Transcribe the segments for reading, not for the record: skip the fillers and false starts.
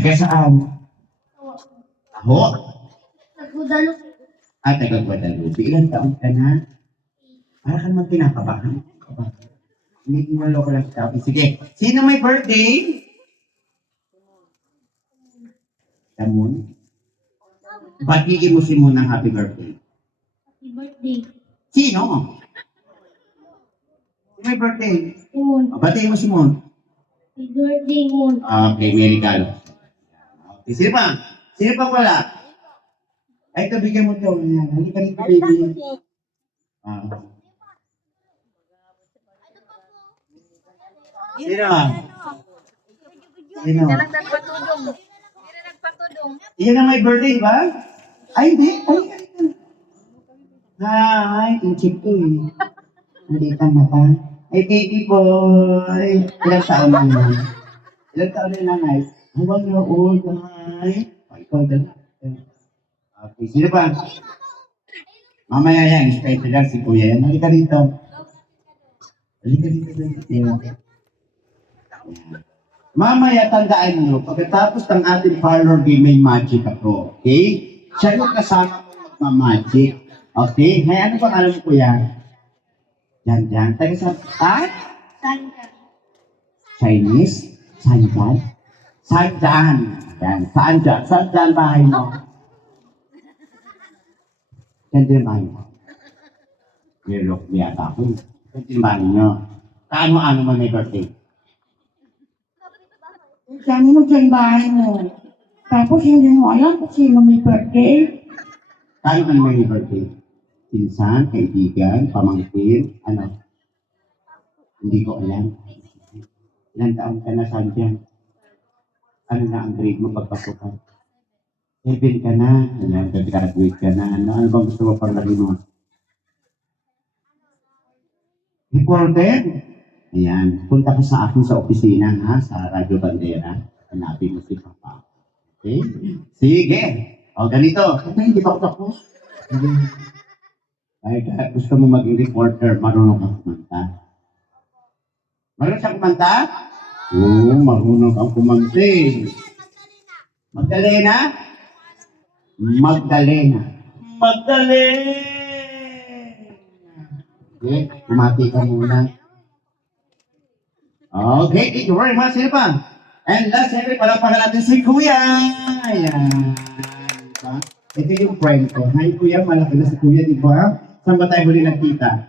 Taga saan? Aho? Nagudalo. Taga Guadalupe. Ilan taon ka na? Para ka naman kinakabahan. Hindi mo loko lang sa tao. Sige. Sino may birthday? Tamon? Batiin mo si Mon ng happy birthday. Happy birthday. Sino? Sino may birthday? Moon. Batiin mo si Mon. Happy birthday, Moon. Okay, may regalo. Okay, sino pa? Sino pa wala? Ay, ito, bigyan mo ito. Halika dito, baby. Sino? Sino? Nagpatudong. Hindi na nagpatudong. Iyan ang may birthday, ba? Ay, hindi. Hi, yung chip to eh. Nandita na ka? Ay, baby boy. Ilang taon na yun? Ilang taon na nanay? 1 year old. Hi. Ay, ikaw dala. Okay, sino pa? Mamaya yan, special lang si Kuya yan. Halika dito. Halika dito. Mamaya, tandaan nyo, pagkatapos ng ating parlor game, may magic ako. Okay? Siya yung kasama ko magmamagic. Okay? Hay, ano bang alam ko yan? Yan. Taga sa... Santa. Chinese? Sanjan? Sanjan. Yan. Saan dyan? Saan dyan bahay mo? Saan dyan bahay mo? Nilok niya ako. Saan dyan bahay nyo? Kaano-ano mo may birthday? Diyan mo dyan bahay mo. Tapos hindi mo alam kung sino may birthday. Kaano-ano may birthday? Pinsan, kaibigan, pamangkin, ano? Hindi ko alam. Ilang taon ka na saan dyan? Ano na ang grade mo pagpasukan? 7 ka na. Ayan, graduate ka na. Ano bang gusto mo pang lagi mo? Reported? Ayan, punta ka sa akin sa opisina, ha? Sa Radyo Bandera. Hanapin mo si Papa. Okay? Sige. O, ganito. Ito, hindi pa ako tapos. Ay, gusto mo maging reporter, marunong kang kumanta. Marunong siya kumanta? Oo, marunong kang kumanta. Magdalena? Magdalena. Okay, kumati ka muna. Okay, thank you very much. Sino pa? And last, siyempre, palakpakan natin si Kuya. Ayan. Diba? Ito yung friend ko. Hi, Kuya. Malaki na si Kuya, di ba? Saan ba tayo huli nagkita?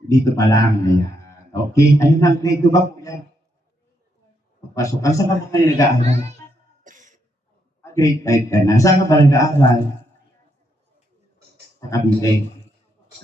Dito pa lang. Ayan. Okay. Ano lang, grade 2 ba, Kuya? Pagpasok. Saan ka ba kayo nag-aaral? Grade 5 ka na. Saan ka ba nag-aaral? Sa Cavite.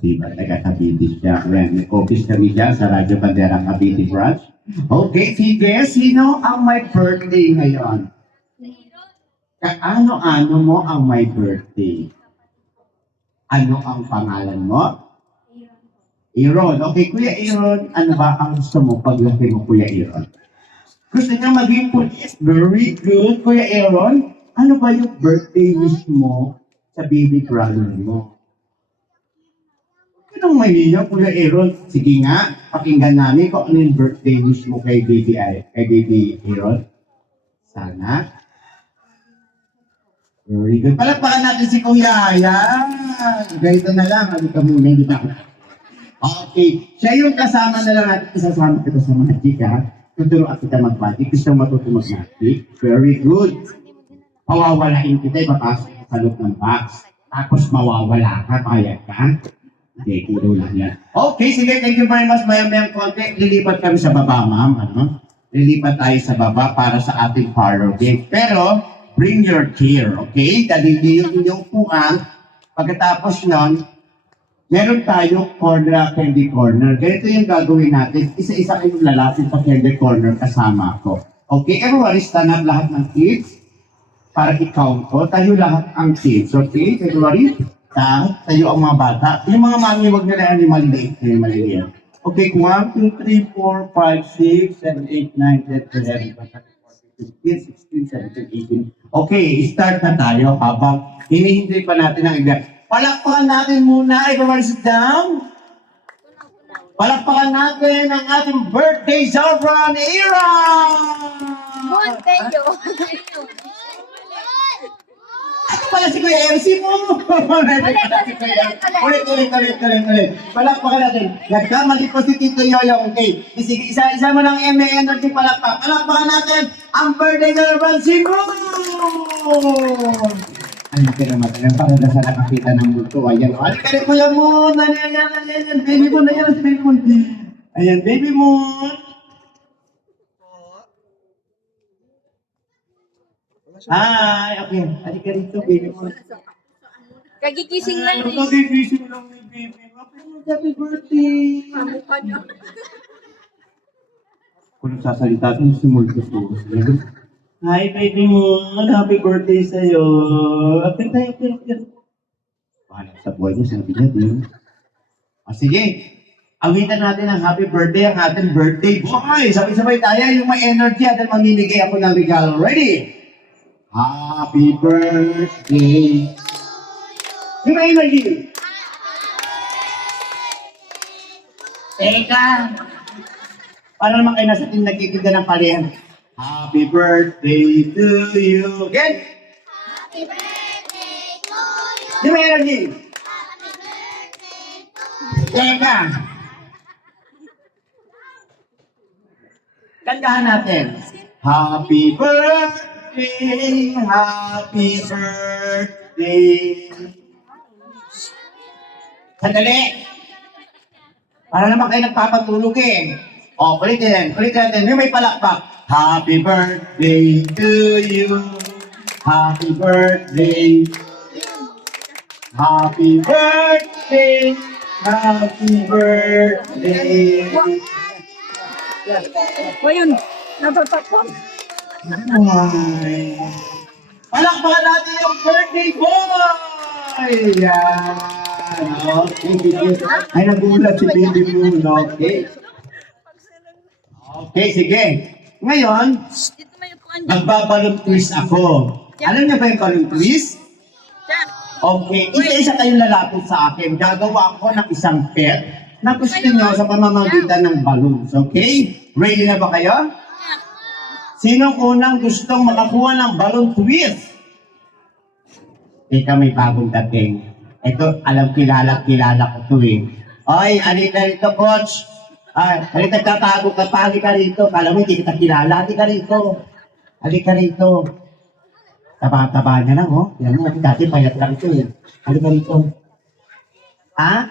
Diba, taga-Cavite siya. May office kami dyan sa Radyo Bandera Cavite Branch. Okay, sige. Sino ang may birthday ngayon? Kaano-ano mo ang may birthday? Ano ang pangalan mo? Aaron. Okay, Kuya Aaron, ano ba ang gusto mo paglaki mo, Kuya Aaron? Gusto niya maging police? Very good, Kuya Aaron. Ano ba yung birthday wish mo sa baby brother mo? Anong mahiya, Kuya Aaron? Sige nga, pakinggan namin kung ano yung birthday wish mo kay baby Aaron. Sana. Very good. Palakpakan natin si Kuya. Ayan. Ganito na lang. Halika muna. Hindi pa ako. Okay. Siya yung kasama na lang natin. Isasama kita sa magic, ha? Tuturuan kita mag-magic. Gusto matuto mag-magic. Very good. Pawawalain kita. Ipapasok ka sa loob ng box. Tapos mawawala ka. Payag ka. Okay, kuro lang yan. Okay, sige. Thank you very much. Mayang konti. Lilipat kami sa baba, ma'am. Ano? Lilipat tayo sa baba para sa ating parlor game. Pero, bring your chair, okay? Dali yung inyong upuan. Pagkatapos nun, meron tayong candy corner. Ganito yung gagawin natin. Isa-isa kayong lalapit sa candy corner kasama ko. Okay, everybody stand up lahat ng kids para i-count ko. Tayo lahat ang kids, okay? Everybody? Tayo ang mga bata. Yung mga mami, huwag nila yan yung maliliit. Yung maliliit. Okay, 1, 2, 3, 4, 5, 6, 7, 8, 9, 10, 11, 12, 13, 14, 15, 16, 17, 18. Okay, start na tayo habang hinihintay pa natin ang iba. Palakpakan natin muna. Everyone sit down. Palakpakan natin ang ating birthday celebrant, Ira! Monteo. Ako pala si Kuya MC mo! Ulit. Palakpakan natin. Nagkamali po si Tito Yoyo. Okay. Sige, isa mo ng MA Energy palakpak. Palakpakan natin ang birthday celebrant mo! Ano ka naman? Parang nasa nakakita ng multo. Ayan. Halika rin Kuya Moon. Ayan. Baby Moon. Ayan si Baby Moon. Ayan, Baby Moon. Hi, okay. Halika rito, Baby Moon. Kagigising lang eh. Nagigising lang ni baby. Happy birthday! Kung nagsasalita ko, simulto ko. Hi, baby mo. Happy birthday sa'yo. Apir tayo. Bahala sa buhay niya, sabi niya, di ba? Sige. Awitan natin ang happy birthday, ang ating birthday boy. Sabay-sabay tayo, yung may energy at mamimigay ako ng regalo. Ready? Happy birthday. Yung may energy. Teka. Para naman kayo nasa ating nagkikiga ng parehan. Happy birthday to you. Again. Happy birthday to you. Yung may energy. Happy birthday to you. Teka. Kantahan natin. Happy birthday, happy birthday. Sandali. Para naman kayo nagpapatulog eh. O, ulitin natin. Yung may palakpak. Happy birthday to you. Happy birthday. Happy birthday. Happy birthday. O yun, natatakot. Ay. Palakpakan natin yung birthday boy! Yan. Okay. Ay, nagulat si baby mo. Okay. Okay, sige. Ngayon, Dito may upuan dyan. magbabalon twist ako. Alam niyo ba yung balon twist? Dyan. Okay, isa-isa kayong lalapit sa akin. Gagawa ko ng isang pet na gusto niyo sa pamamagitan ng balloons. Okay? Ready na ba kayo? Sinong unang gustong makakuha ng balloon twist? Ika may bagong dating. Ito, kilala ko to eh. Oy, alita rito, coach. Alita, tatago ka pa, halika rito. Kala mo hindi kita kilala, halika rito. Halika rito. Taba-taba niya lang, oh. Yan mo, dati payat lang ito eh. Halika rito. Ha?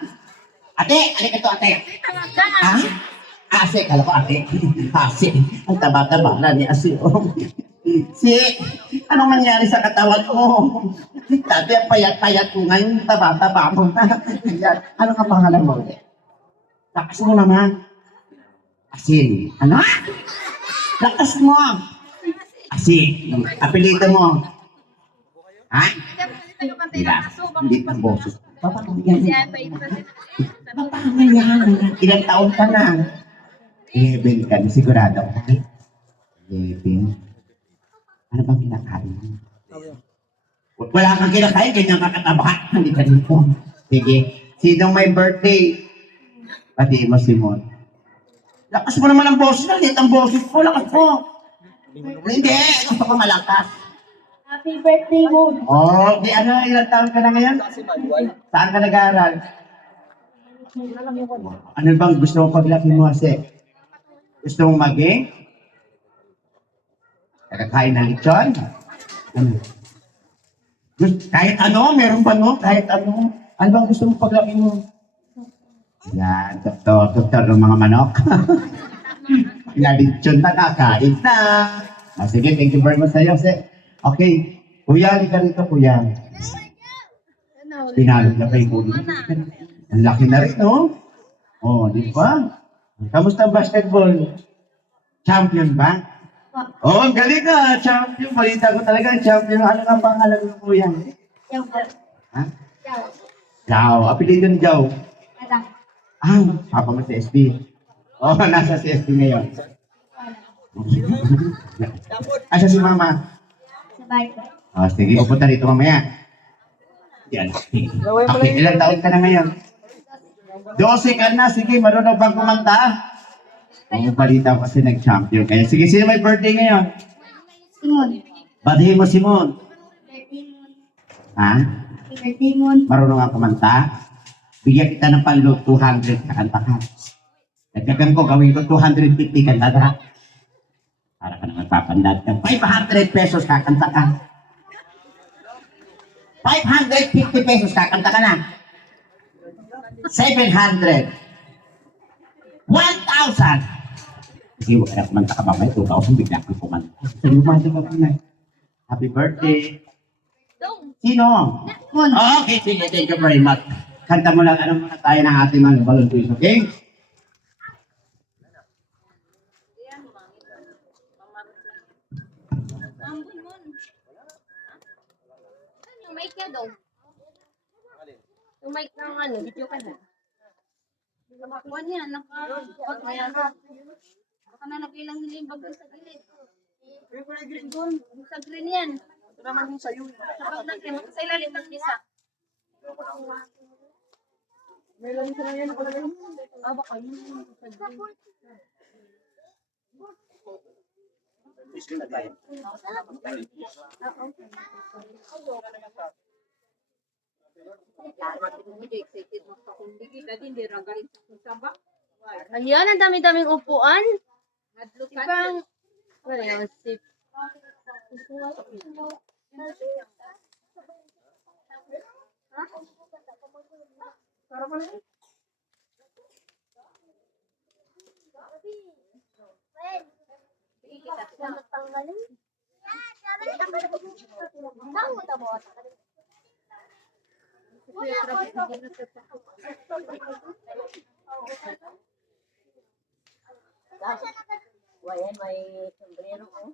Ate, halika to, ate. Ha? Ase, kala ko ate. Ase. Ang taba-taba na ni Ase. Oh. Si, anong nangyari sa katawan mo? Dati ang payat-payat ko ngayon, taba-taba mo na. Ano ka pangalan mo? Lakas mo naman. Asin. Ano? Lakas mo. Asin. Apelito mo. Ha? Hindi ang boses. Papakinggan mo. Papakinggan. Ilang taon ka na? 11 ka na, sigurado ka. 11. Ano bang kinakain mo? Wala kang kinakain, ganyan kakataba. Hindi ka dito. Sige. Sinong may birthday? Pati mo, Simon. Lakas mo naman ang boses. Lalit ang boses ko. Lakas mo. Hindi. Gusto ko malakas. Happy birthday, Moon. Okay. Ano, ilang taon ka na ngayon? Saan ka nag-aaral? Ano bang gusto mo paglaki mo, Ase? Gusto mong maging? Nakakain ng lechon? Ano? Kahit ano, meron ba no? Kahit ano. Ano bang gusto mong paglaki mo? Yan, doktor ng mga manok. Lechon na kakain na. Sige, thank you very much sa'yo, Ase. Okay. Kuya, halika rito, kuya. Pinalo na pa yung ulo. Ang laki na rin, no? Oh, di ba? Kamusta ang basketball? Champion ba? Oh, ang galing ka! Champion! Balita ko talaga, champion. Ano nga pangalan mo, kuya? Yaw po. Ha? Yaw. Jao. Apelido ni Jao. Adang. Papa mo sa SB. Oh, nasa si SB ngayon. Asa si mama? Sa bahay po. Oh, sige, upunta rito mamaya. Yan. Okay, ilang taon ka na ngayon? 12 ka na, sige, marunong bang kumanta? Oo, balita ko kasi nag-champion kaya. Sige, sino may birthday ngayon? Simon. Badhin mo, Simon. Birthday moon. Ha? Birthday moon. Marunong ang kumanta? Bigyan kita ng panload, 200 kakanta ka. Nagkagan ko, gawin ko 250 kanta ka. Para ka naman papandad ka. 500 pesos kakanta ka. 550 pesos kakanta ka na. 700. 1,000. Sige, huwag ka na kumanta ka ba? May 2,000 bigla kang kumanta. Sige, kumanta ka na. Happy birthday. Dong. Sino? Moon. Okay, sige, thank you very much. Kanta mo lang, ano muna tayo ng ating mga balon quiz, okay? Ambon mo. Ano yung mic niya daw? Yung mic ng ano, video ka na. Nakakuha niya, nakapag kaya ka. Baka na napilang nilimbag doon sa gilid. Doon, sa green yan. Ito naman yung sayo. Sa pagdag niya, sa ilalim ng misa. May lalim sa yan, nakalagay. Baka yun. Sa green. Ayan, ang dami-daming upuan. Ibang, wala yung sip. Wayan, may sombrero ko.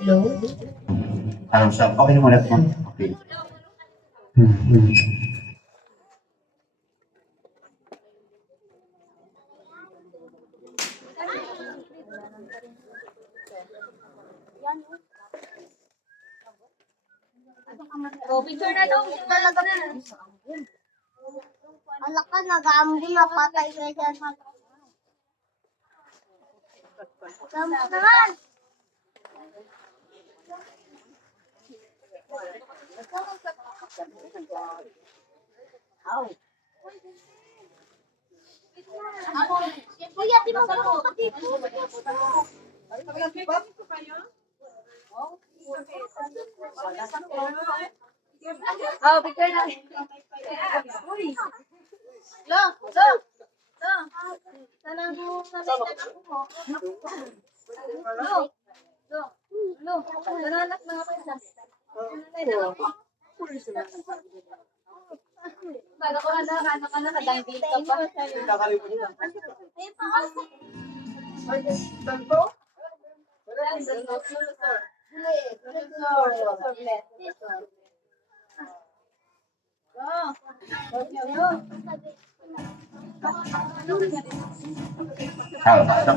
Hello? Hello, sir. Okay na muna ito. Okay. Oh, picture na daw. Talaga na. Alak ka, nag-aambon na patay ka dyan. Gambo naman. Kuya, di mo ba ako katipo? Oh, picture na. Lo, lo, lo. Talang mo mo. Lo, lo, lo. Nananak na ako isa. Baga ko na nakadangbil ka pa. Hello, sir.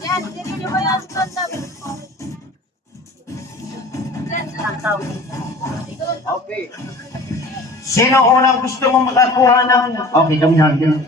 Yan, hindi niyo ba yung sunda? Okay. Sino unang gusto mong makakuha ng... Okay, kami hanggang.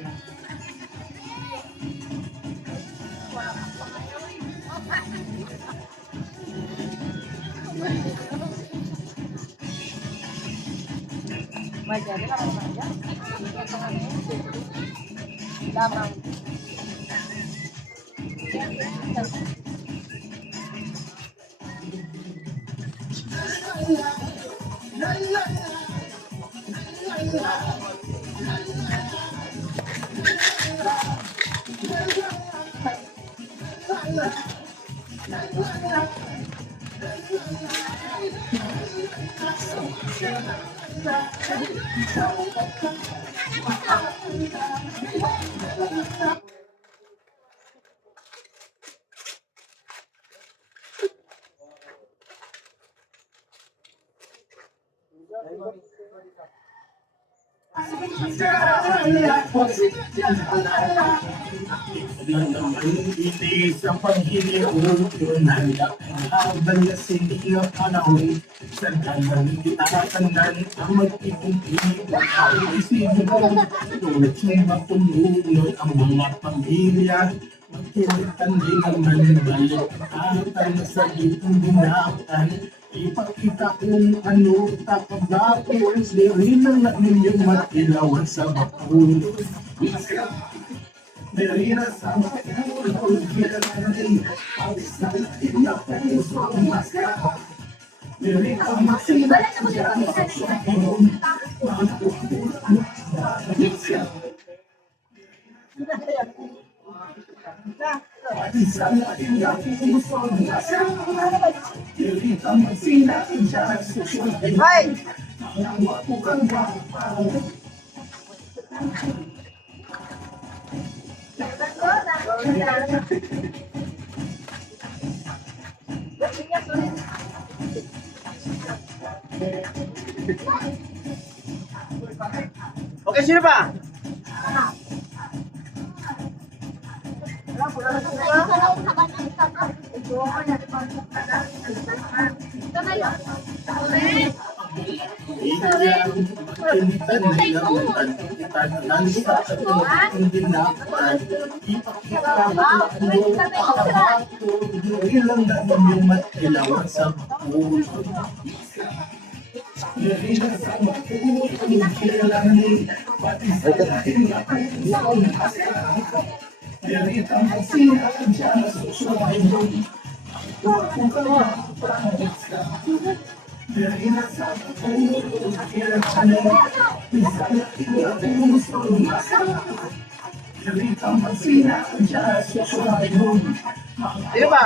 Hindi sa paghihirap-unan habang nasindi ang panahon sa dalang tinatatandaan ang mag-ipong-ipong ang isipan tulad sa mapununod ang mga pamilya magkilitan din naman balik ang sa itong binatan ipakita kung ano takabapos diri na ninyong matilawan sa bakul Merira sa makulog kailangan sa puso ang maska Merira masila sa Okay, sino ba? Ilang na ninyong matilawan sa bakul Sino ba?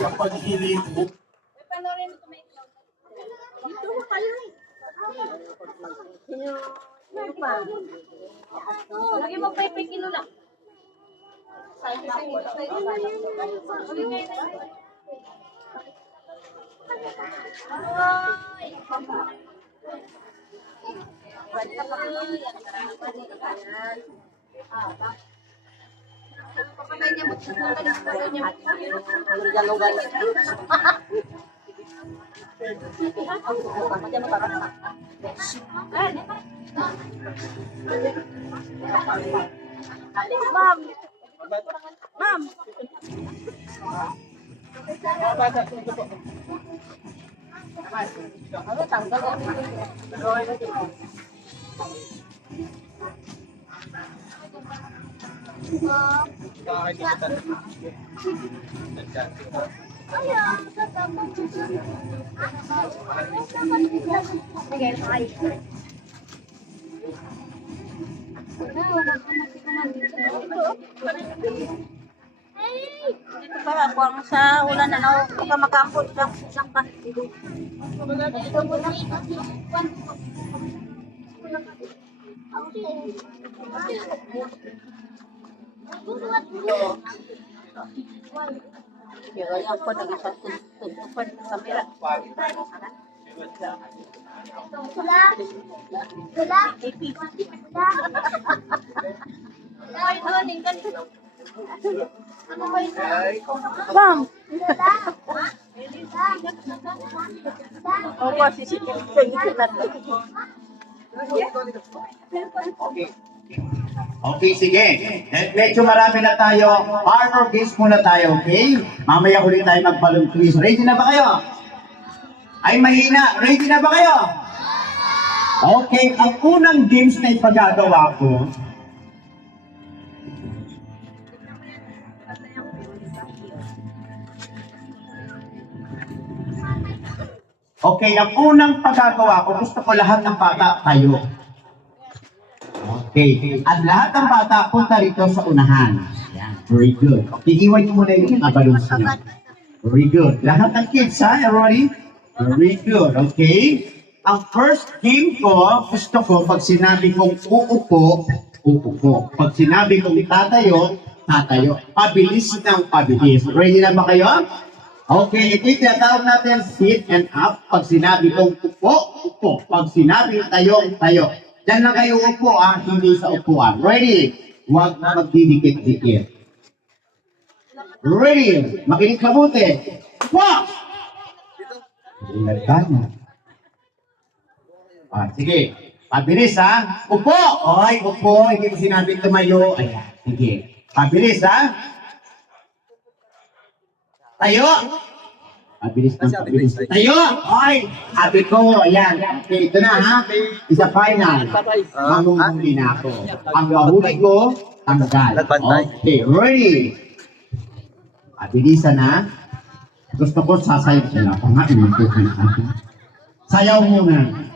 sa paghiling Lagi mo pa kilo lang. Papatay niya mo. Papatay niya mo. Galugan. Ma'am. Ma'am. Dito para ako ang sa ulan na ako ka makampot sa sangka. Kaya ako na sa tutupan sa kamera. Wala. Wala. Bang! Wala. Opo, sisikin sa gitna natin. Okay, sige. Medyo marami na tayo. Partner games muna tayo, okay? Mamaya ulit tayo mag-balloon quiz. Ready na ba kayo? Ay, mahina. Ready na ba kayo? Okay, ang unang games na ipagagawa ko, okay, ang unang pagkagawa ko, gusto ko lahat ng bata tayo. Okay. At lahat ng bata, punta rito sa unahan. Yan. Very good. Okay, iwan niyo muna yung mga balloons niyo. Very good. Lahat ng kids, ha? Everybody? Very good. Okay? Ang first game ko, gusto ko, pag sinabi kong uupo, uupo. Pag sinabi kong tatayo, tatayo. Pabilis ng pabilis. Ready na ba kayo? Okay, ito yung tinatawag natin sit and up. Pag sinabi kong upo, upo. Pag sinabi tayo, tayo. Diyan lang kayo upo, hindi sa upuan. Ready? Huwag na magdidikit-dikit. Ready? Makinig mabuti. Upo! Ganda. Sige. Pabilis, ha? Upo! Oy, upo. Hindi mo sinabi tumayo. Ayan, sige. Pabilis, ha? Tayo! Pabilis ng pabilis. Tayo! Oy! Sabi ko, ayan. Okay, ito na, ha? Isa final. Mangunghuli na ako. Ang mahuli ko, tanggal. Okay, ready? Pabilisan, ha? Gusto ko sasayaw sila. Pangain mo ko. Sayaw muna.